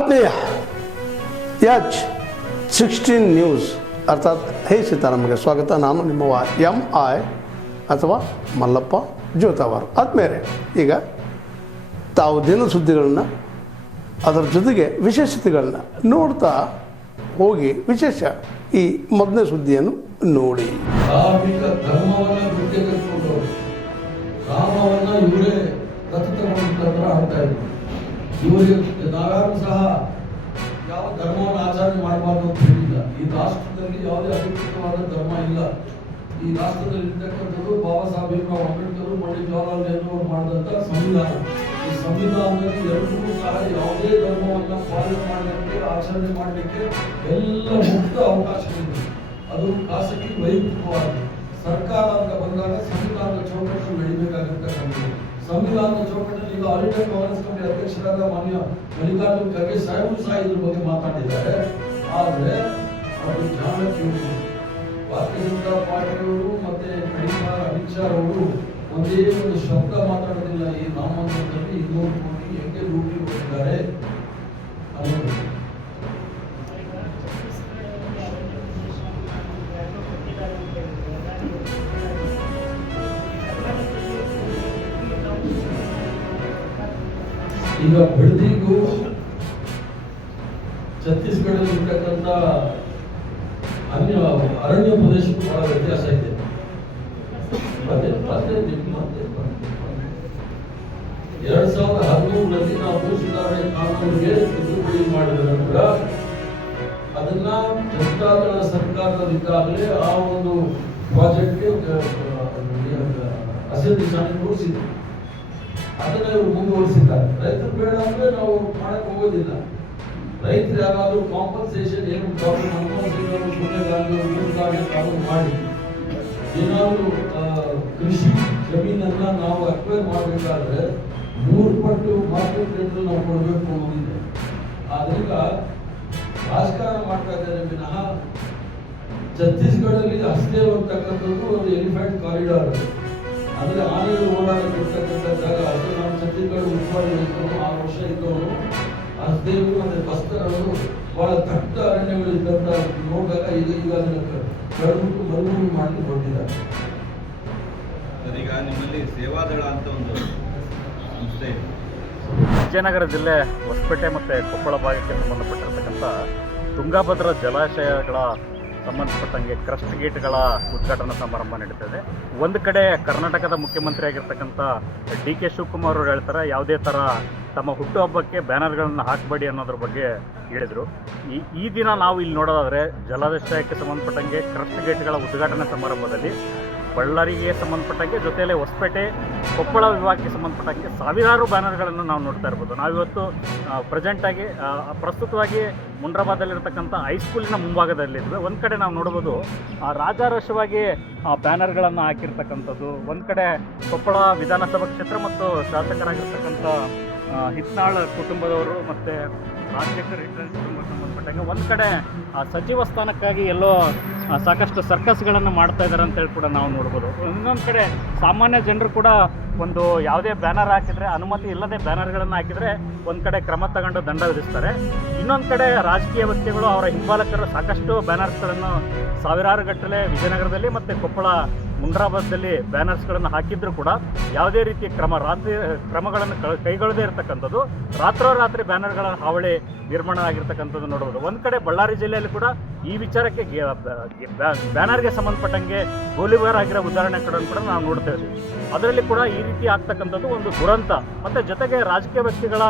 ಆತ್ಮೀಯ H16 news ಅರ್ಥಾತ್ ಹೇ ಸೀತಾರಾಮಗೆ ಸ್ವಾಗತ. ನಾನು ನಿಮ್ಮವ MI ಅಥವಾ ಮಲ್ಲಪ್ಪ ಜೋತಾವಾರ್. ಆದ್ಮೇಲೆ ಈಗ ತಾವು ದಿನ ಸುದ್ದಿಗಳನ್ನ ಅದರ ಜೊತೆಗೆ ವಿಶೇಷತೆಗಳನ್ನ ನೋಡ್ತಾ ಹೋಗಿ ವಿಶೇಷ ಈ ಮೊದಲನೇ ಸುದ್ದಿಯನ್ನು ನೋಡಿ. ಧಾರ್ಮಿಕ ಧರ್ಮವನ್ನು ವೃದ್ಧಿಗೊಂಡು ರಾಮವನ್ನು ಇವರೇ ದತ್ತತಗೊಂಡು ಆಗ್ತಾ ಇದ್ರು. ಇವರಿಗೆ ನಾವ್ಯಾರು ಸಹ ಯಾವ ಧರ್ಮವನ್ನು ಆಚರಣೆ ಮಾಡಬಾರ್ದು ಅಂತ ಹೇಳಿಲ್ಲ. ಈ ರಾಷ್ಟ್ರದಲ್ಲಿ ಯಾವುದೇ ಅಧಿಕೃತವಾದ ಧರ್ಮ ಇಲ್ಲ. ಈ ರಾಷ್ಟ್ರದಲ್ಲಿ ಇರ್ತಕ್ಕಂಥದ್ದು ಬಾಬಾ ಸಾಹೇಬ್ ಭೀಮ್ರಾವ್ ಅಂಬೇಡ್ಕರ್, ಪಂಡಿತ್ ಜವಾಹರ್ಲಾಲ್ ನೆಹರು ಅವರು ಮಾಡಿದಂಥ ಸಂವಿಧಾನ. ಈ ಸಂವಿಧಾನದಲ್ಲಿ ಎಲ್ಲರೂ ಸಹ ಯಾವುದೇ ಧರ್ಮವನ್ನು ಪಾಲನೆ ಮಾಡಲಿಕ್ಕೆ, ಆಚರಣೆ ಮಾಡಲಿಕ್ಕೆ ಎಲ್ಲ ಮುಕ್ತ ಅವಕಾಶಗಳಿದೆ. ಅದು ಖಾಸಗಿ ವೈಯಕ್ತಿಕವಾಗಿ ಸರ್ಕಾರ ಅಂತ ಬಂದಾಗ ಸಂವಿಧಾನದ ಚೌಕಟ್ಟು ನಡಿಬೇಕಾಗಿರ್ತಕ್ಕಂಥದ್ದು. ಸಂವಿಧಾನದ ಚೌಕಟ್ಟಲ್ಲಿ ಈಗ ಆಲ್ ಇಂಡಿಯಾ ಕಾಂಗ್ರೆಸ್ ಕಮಿಟಿ ಅಧ್ಯಕ್ಷರಾದ ಮಾನ್ಯ ಮಲ್ಲಿಕಾರ್ಜುನ್ ಖರ್ಗೆ ಸಾಹೇಬರು ಸಹ ಇದ್ರ ಬಗ್ಗೆ ಮಾತಾಡಿದ್ದಾರೆ. ಆದರೆ ಅದು ಜಾಣಕ್ಯರು ಭಾರತೀಯ ಜನತಾ ಪಾರ್ಟಿಯವರು ಮತ್ತೆ ಅಮಿತ್ ಶಾ ಅವರು ಒಂದೇ ಒಂದು ಶಬ್ದ ಮಾತಾಡೋದಿಲ್ಲ. ಈ ರಾಮ ಮಂದಿರದಲ್ಲಿ 200 ಕೋಟಿ ಹೆಂಗೆ ಲೂಟಿ ಹೋಗಿದ್ದಾರೆ ಅನ್ನೋದು. ಈಗ ಬಿಡದಿಗೂ ಛತ್ತೀಸ್ಗಢದಲ್ಲಿ ಇರ್ತಕ್ಕಂಥ ಅರಣ್ಯ ಪ್ರದೇಶಕ್ಕೂ ಬಹಳ ವ್ಯತ್ಯಾಸ ಇದೆ. 2013ರಲ್ಲಿ ನಾವು ಭೂ ಸುಧಾರಣೆ ಕಾನೂನಿಗೆ ತಿದ್ದುಪಡಿ ಮಾಡಿದ ನಂತರ ಅದನ್ನ ಜನತಾದಳ ಸರ್ಕಾರದಲ್ಲಿದ್ದಾಗಲೇ ಆ ಒಂದು ಪ್ರಾಜೆಕ್ಟ್ಗೆ ಅಸೆಂಬ್ಲಿ ಸಾಣಿ ತೋರಿಸಿದ್ರು. ಅದನ್ನ ಇವರು ಮುಂದುವರಿಸಿದ್ದಾರೆ. ರೈತರು ಬೇಡ ಅಂದ್ರೆ ನಾವು ಮಾಡಕ್ ಹೋಗೋದಿಲ್ಲ. ರೈತರು ಯಾರಾದ್ರೂ ಕಾಂಪನ್ಸೇಷನ್ ಏನು ಡಾಕ್ಟರ್ ಮನಮೋಹನ್ ಸಿಂಗ್ ಅವರು, ಸೋನಿಯಾ ಗಾಂಧಿ ಅವರು ಕಾನೂನು ಮಾಡಿ ಏನಾದ್ರು ಕೃಷಿ ಜಮೀನನ್ನ ನಾವು ಅಕ್ವೈರ್ ಮಾಡಬೇಕಾದ್ರೆ 3 ಪಟ್ಟು ಮಾರ್ಕೆಟ್ ರೇಟ್ ನಾವು ಕೊಡಬೇಕು ಅನ್ನೋದಿದೆ. ಆದ್ರಿಂದ ರಾಜಕಾರಣ ಮಾಡ್ತಾ ಇದ್ದಾರೆ ವಿನಃ ಛತ್ತೀಸ್ಗಢದಲ್ಲಿ ಅಷ್ಟೇ ಇರತಕ್ಕಂಥದ್ದು ಒಂದು ಎಲಿಫೆಂಟ್ ಕಾರಿಡಾರ್. ಅಂದ್ರೆ ಆನೆಗಳು ಓಡಾಡಕ್ಕಿರ್ತಕ್ಕಂಥ ಜಾಗ. ಅದು ನಾವು ಛತ್ತೀಸ್ಗಢ ಉಸ್ತುವಾರಿ ವಹಿಸಿದವನು 6 ವರ್ಷ ಇದ್ದವನು. ಅಷ್ಟೇವು ಮತ್ತೆ ಬಸ್ತರವರು ಬಹಳ ದಟ್ಟ ಅರಣ್ಯಗಳು ಇದ್ದಂತ ನೋಡಿದಾಗ ಈಗ ಅದನ್ನ ಕಡಿಬಿಟ್ಟು ಮರುಭೂಮಿ ಮಾಡಲಿಕ್ಕೆ ಹೊರಟಿದ್ದಾರೆ. ಈಗ ನಿಮ್ಮಲ್ಲಿ ಸೇವಾದಳ ಅಂತ ಒಂದು ಸಂಸ್ಥೆ ಇದೆ. ವಿಜಯನಗರ ಜಿಲ್ಲೆ ಹೊಸಪೇಟೆ ಮತ್ತು ಕೊಪ್ಪಳ ಭಾಗಕ್ಕೆ ಸಂಬಂಧಪಟ್ಟಿರ್ತಕ್ಕಂಥ ತುಂಗಭದ್ರಾ ಜಲಾಶಯಗಳ ಸಂಬಂಧಪಟ್ಟಂಗೆ ಕ್ರಸ್ಟ್ ಗೇಟ್ಗಳ ಉದ್ಘಾಟನಾ ಸಮಾರಂಭ ನಡೀತದೆ. ಒಂದು ಕಡೆ ಕರ್ನಾಟಕದ ಮುಖ್ಯಮಂತ್ರಿ ಆಗಿರ್ತಕ್ಕಂಥ DK ಶಿವಕುಮಾರ್ ಅವರು ಹೇಳ್ತಾರೆ, ಯಾವುದೇ ಥರ ತಮ್ಮ ಹುಟ್ಟುಹಬ್ಬಕ್ಕೆ ಬ್ಯಾನರ್ಗಳನ್ನು ಹಾಕಬೇಡಿ ಅನ್ನೋದ್ರ ಬಗ್ಗೆ ಹೇಳಿದರು. ಈ ದಿನ ನಾವು ಇಲ್ಲಿ ನೋಡೋದಾದರೆ ಜಲಾಶಯಕ್ಕೆ ಸಂಬಂಧಪಟ್ಟಂಗೆ ಕ್ರಸ್ಟ್ ಗೇಟ್ಗಳ ಉದ್ಘಾಟನಾ ಸಮಾರಂಭದಲ್ಲಿ ಬಳ್ಳಾರಿಗೆ ಸಂಬಂಧಪಟ್ಟಂಗೆ ಜೊತೆಯಲ್ಲೇ ಹೊಸಪೇಟೆ ಕೊಪ್ಪಳ ವಿಭಾಗಕ್ಕೆ ಸಂಬಂಧಪಟ್ಟಂಗೆ ಸಾವಿರಾರು ಬ್ಯಾನರ್ಗಳನ್ನು ನಾವು ನೋಡ್ತಾ ಇರ್ಬೋದು. ನಾವಿವತ್ತು ಪ್ರೆಸೆಂಟಾಗಿ ಪ್ರಸ್ತುತವಾಗಿ ಮುಂಡ್ರಾಬಾದಲ್ಲಿರ್ತಕ್ಕಂಥ ಹೈಸ್ಕೂಲಿನ ಮುಂಭಾಗದಲ್ಲಿದ್ವಿ. ಒಂದು ಕಡೆ ನಾವು ನೋಡ್ಬೋದು ರಾಜಾರೋಷವಾಗಿ ಬ್ಯಾನರ್ಗಳನ್ನು ಹಾಕಿರ್ತಕ್ಕಂಥದ್ದು. ಒಂದು ಕಡೆ ಕೊಪ್ಪಳ ವಿಧಾನಸಭಾ ಕ್ಷೇತ್ರ ಮತ್ತು ಶಾಸಕರಾಗಿರ್ತಕ್ಕಂಥ ಹಿತ್ನಾಳ್ ಕುಟುಂಬದವರು ಮತ್ತು ರಾಜಶೇಖರ್ ಹಿಟ್ನಾಳ್ ಕುಟುಂಬಕ್ಕೆ ಸಂಬಂಧಪಟ್ಟಂಗೆ ಒಂದು ಕಡೆ ಸಚಿವ ಸ್ಥಾನಕ್ಕಾಗಿ ಎಲ್ಲೋ ಸಾಕಷ್ಟು ಸರ್ಕಸ್ಗಳನ್ನು ಮಾಡ್ತಾ ಇದ್ದಾರೆ ಅಂತೇಳಿ ಕೂಡ ನಾವು ನೋಡ್ಬೋದು. ಇನ್ನೊಂದು ಕಡೆ ಸಾಮಾನ್ಯ ಜನರು ಕೂಡ ಒಂದು ಯಾವುದೇ ಬ್ಯಾನರ್ ಹಾಕಿದರೆ, ಅನುಮತಿ ಇಲ್ಲದೆ ಬ್ಯಾನರ್ಗಳನ್ನು ಹಾಕಿದರೆ ಒಂದು ಕಡೆ ಕ್ರಮ ತಗೊಂಡು ದಂಡ ವಿಧಿಸ್ತಾರೆ. ಇನ್ನೊಂದು ಕಡೆ ರಾಜಕೀಯ ವ್ಯಕ್ತಿಗಳು, ಅವರ ಹಿಂಬಾಲಕರು ಸಾಕಷ್ಟು ಬ್ಯಾನರ್ಸ್ಗಳನ್ನು ಸಾವಿರಾರು ಗಟ್ಟಲೆ ವಿಜಯನಗರದಲ್ಲಿ ಮತ್ತು ಕೊಪ್ಪಳ ಮುಂಡ್ರಾಬಾದ್ದಲ್ಲಿ ಬ್ಯಾನರ್ಸ್ಗಳನ್ನು ಹಾಕಿದ್ರು ಕೂಡ ಯಾವುದೇ ರೀತಿಯ ಕ್ರಮಗಳನ್ನು ಕೈಗೊಳ್ಳದೇ ಇರತಕ್ಕಂಥದ್ದು. ರಾತ್ರೋರಾತ್ರಿ ಬ್ಯಾನರ್ಗಳ ಹಾವಳಿ ನಿರ್ಮಾಣ ಆಗಿರ್ತಕ್ಕಂಥದ್ದು ನೋಡ್ಬೋದು. ಒಂದು ಕಡೆ ಬಳ್ಳಾರಿ ಜಿಲ್ಲೆಯಲ್ಲಿ ಕೂಡ ಈ ವಿಚಾರಕ್ಕೆ ಬ್ಯಾನರ್ಗೆ ಸಂಬಂಧಪಟ್ಟಂಗೆ ಗೋಲಿಬಾರ್ ಆಗಿರೋ ಉದಾಹರಣೆಗಳನ್ನು ಕೂಡ ನಾವು ನೋಡ್ತಾ ಇದ್ದೀವಿ. ಅದರಲ್ಲಿ ಕೂಡ ಈ ರೀತಿ ಆಗ್ತಕ್ಕಂಥದ್ದು ಒಂದು ದುರಂತ. ಮತ್ತು ಜೊತೆಗೆ ರಾಜಕೀಯ ವ್ಯಕ್ತಿಗಳ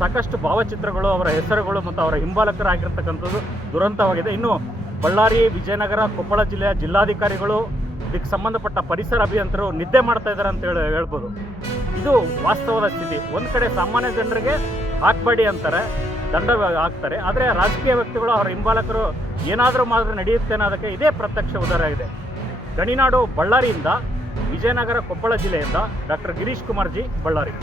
ಸಾಕಷ್ಟು ಭಾವಚಿತ್ರಗಳು, ಅವರ ಹೆಸರುಗಳು ಮತ್ತು ಅವರ ಹಿಂಬಾಲಕರಾಗಿರ್ತಕ್ಕಂಥದ್ದು ದುರಂತವಾಗಿದೆ. ಇನ್ನು ಬಳ್ಳಾರಿ, ವಿಜಯನಗರ, ಕೊಪ್ಪಳ ಜಿಲ್ಲೆಯ ಜಿಲ್ಲಾಧಿಕಾರಿಗಳು, ಇದಕ್ಕೆ ಸಂಬಂಧಪಟ್ಟ ಪರಿಸರ ಅಭಿಯಂತರು ನಿದ್ದೆ ಮಾಡ್ತಾ ಇದ್ದಾರೆ ಅಂತ ಹೇಳ್ಬೋದು. ಇದು ವಾಸ್ತವದ ಸ್ಥಿತಿ. ಒಂದು ಕಡೆ ಸಾಮಾನ್ಯ ಜನರಿಗೆ ಹಾಕಬೇಡಿ ಅಂತಾರೆ, ದಂಡ ಹಾಕ್ತಾರೆ. ಆದರೆ ರಾಜಕೀಯ ವ್ಯಕ್ತಿಗಳು, ಅವರ ಹಿಂಬಾಲಕರು ಏನಾದರೂ ಮಾಡಿದ್ರೆ ನಡೆಯುತ್ತೆ ಅನ್ನೋದಕ್ಕೆ ಇದೇ ಪ್ರತ್ಯಕ್ಷ ಉದಾಹರಣೆ ಇದೆ. ಗಣಿನಾಡು ಬಳ್ಳಾರಿಯಿಂದ, ವಿಜಯನಗರ ಕೊಪ್ಪಳ ಜಿಲ್ಲೆಯಿಂದ ಡಾಕ್ಟರ್ ಗಿರೀಶ್ ಕುಮಾರ್ ಜಿ, ಬಳ್ಳಾರಿ.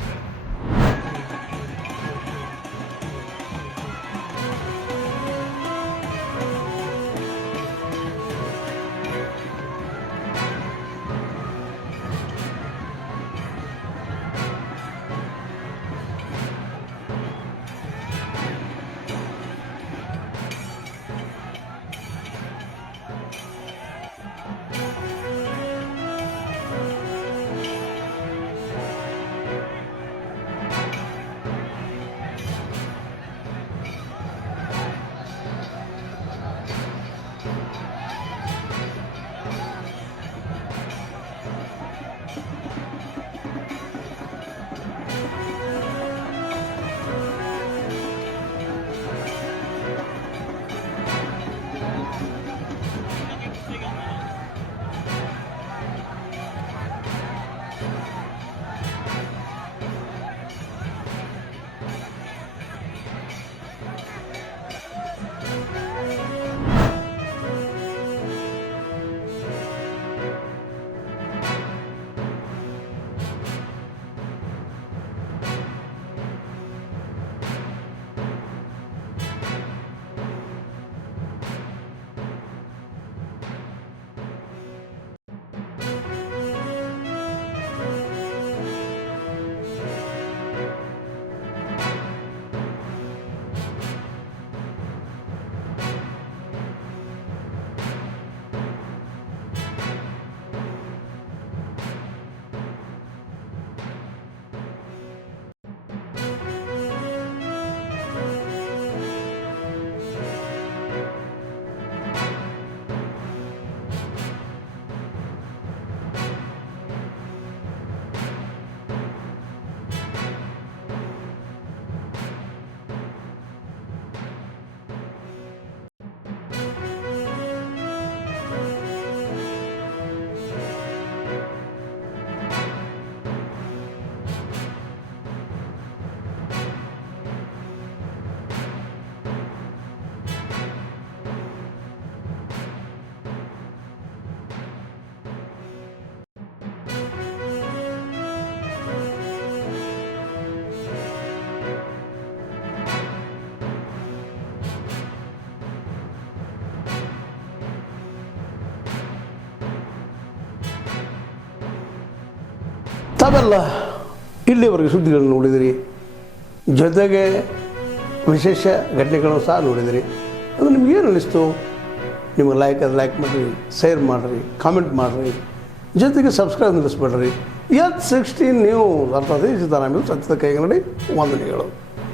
ತಾವೆಲ್ಲ ಇಲ್ಲಿವರೆಗೆ ಸುದ್ದಿಗಳನ್ನು ನೋಡಿದಿರಿ, ಜೊತೆಗೆ ವಿಶೇಷ ಘಟನೆಗಳನ್ನು ಸಹ ನೋಡಿದಿರಿ. ಅದು ನಿಮಗೇನು ಅನ್ನಿಸ್ತು? ನಿಮಗೆ ಲೈಕ್ ಮಾಡಿರಿ, ಶೇರ್ ಮಾಡಿರಿ, ಕಾಮೆಂಟ್ ಮಾಡಿರಿ, ಜೊತೆಗೆ ಸಬ್ಸ್ಕ್ರೈಬ್ ನಿಲ್ಲಿಸ್ಬೇಡ್ರಿ. H16 ನ್ಯೂಸ್ ಅರ್ಥಾತ್ ಸೀತಾರಾಮ್ ಸತ್ಯದ ಕೈಗನ್ನಡಿ ವಂದನೆಗಳು.